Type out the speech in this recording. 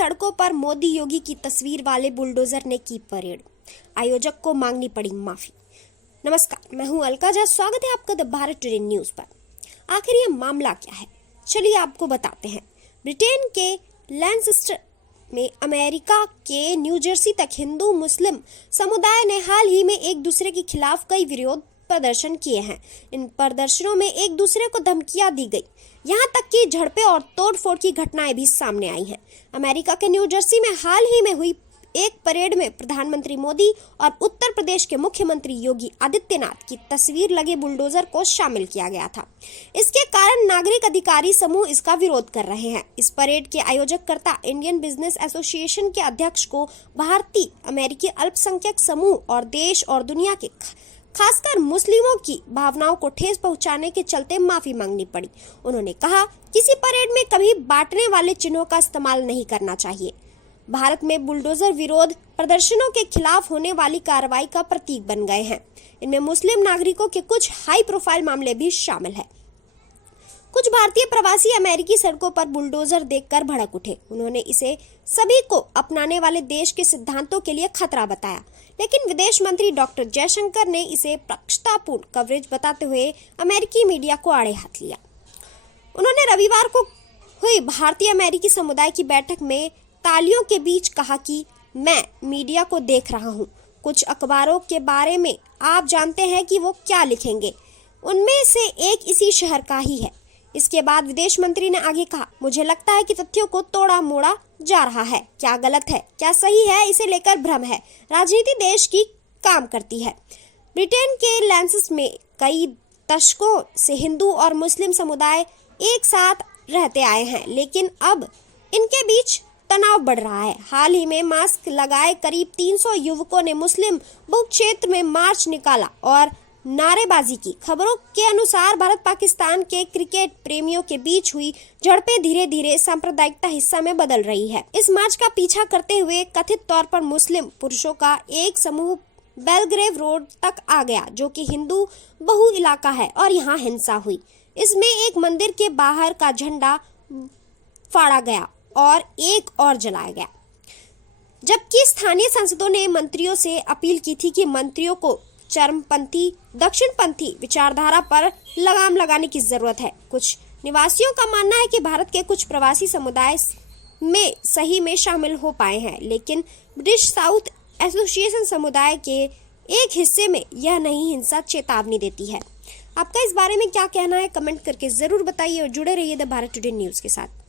सड़कों पर मोदी योगी की तस्वीर वाले बुलडोजर ने की परेड, आयोजक को मांगनी पड़ी माफी। नमस्कार, मैं हूं अलका झा। स्वागत है आपका द भारत टुडे न्यूज पर। आखिर ये मामला क्या है, चलिए आपको बताते हैं। ब्रिटेन के लैनचेस्टर में अमेरिका के न्यू जर्सी तक हिंदू मुस्लिम समुदाय ने हाल ही में एक दूसरे के खिलाफ कई विरोध प्रदर्शन किए हैं। इन प्रदर्शनों में एक दूसरे को धमकियां दी गई, यहाँ तक कि झड़पें और तोड़फोड़ की घटनाएं भी सामने आई हैं। अमेरिका के न्यू जर्सी में हाल ही में हुई एक परेड में प्रधानमंत्री मोदी और उत्तर प्रदेश के मुख्यमंत्री योगी आदित्यनाथ की तस्वीर लगे बुलडोजर को शामिल किया गया था। इसके कारण नागरिक अधिकारी समूह इसका विरोध कर रहे हैं। इस परेड के आयोजककर्ता इंडियन बिजनेस एसोसिएशन के अध्यक्ष को भारतीय अमेरिकी अल्पसंख्यक समूह और देश और दुनिया के खासकर मुस्लिमों की भावनाओं को ठेस पहुंचाने के चलते माफी मांगनी पड़ी। उन्होंने कहा, किसी परेड में कभी बांटने वाले चिन्हों का इस्तेमाल नहीं करना चाहिए। भारत में बुलडोजर विरोध प्रदर्शनों के खिलाफ होने वाली कार्रवाई का प्रतीक बन गए हैं। इनमें मुस्लिम नागरिकों के कुछ हाई प्रोफाइल मामले भी शामिल हैं। कुछ भारतीय प्रवासी अमेरिकी सड़कों पर बुलडोजर देखकर भड़क उठे। उन्होंने इसे सभी को अपनाने वाले देश के सिद्धांतों के लिए खतरा बताया, लेकिन विदेश मंत्री डॉक्टर जयशंकर ने इसे पक्षतापूर्ण कवरेज बताते हुए अमेरिकी मीडिया को आड़े हाथ लिया। उन्होंने रविवार को हुई भारतीय अमेरिकी समुदाय की बैठक में तालियों के बीच कहा कि मैं मीडिया को देख रहा हूं। कुछ अखबारों के बारे में आप जानते हैं कि वो क्या लिखेंगे, उनमें से एक इसी शहर का ही है। इसके बाद विदेश मंत्री ने आगे कहा, मुझे लगता है कि तथ्यों को तोड़ा मोड़ा जा रहा है। क्या गलत है, क्या सही है, इसे लेकर भ्रम है। राजनीति देश की काम करती है। ब्रिटेन के लैंसेस में कई दशकों से हिंदू और मुस्लिम समुदाय एक साथ रहते आए हैं, लेकिन अब इनके बीच तनाव बढ़ रहा है। हाल ही में मास्क लगाए करीब 300 युवकों ने मुस्लिम बहुक्षेत्र में मार्च निकाला और नारेबाजी की। खबरों के अनुसार भारत पाकिस्तान के क्रिकेट प्रेमियों के बीच हुई झड़पें धीरे धीरे सांप्रदायिकता हिस्सा में बदल रही है। इस मार्च का पीछा करते हुए कथित तौर पर मुस्लिम पुरुषों का एक समूह बेलग्रेव रोड तक आ गया, जो कि हिंदू बहु इलाका है, और यहाँ हिंसा हुई। इसमें एक मंदिर के बाहर का झंडा फाड़ा गया और एक और जलाया गया, जबकि स्थानीय सांसदों ने मंत्रियों से अपील की थी कि मंत्रियों को चरमपंथी दक्षिणपंथी विचारधारा पर लगाम लगाने की जरूरत है। कुछ निवासियों का मानना है कि भारत के कुछ प्रवासी समुदाय में सही में शामिल हो पाए हैं, लेकिन ब्रिटिश साउथ एसोसिएशन समुदाय के एक हिस्से में यह नई हिंसा चेतावनी देती है। आपका इस बारे में क्या कहना है, कमेंट करके जरूर बताइए और जुड़े रहिए द भारत टुडे न्यूज के साथ।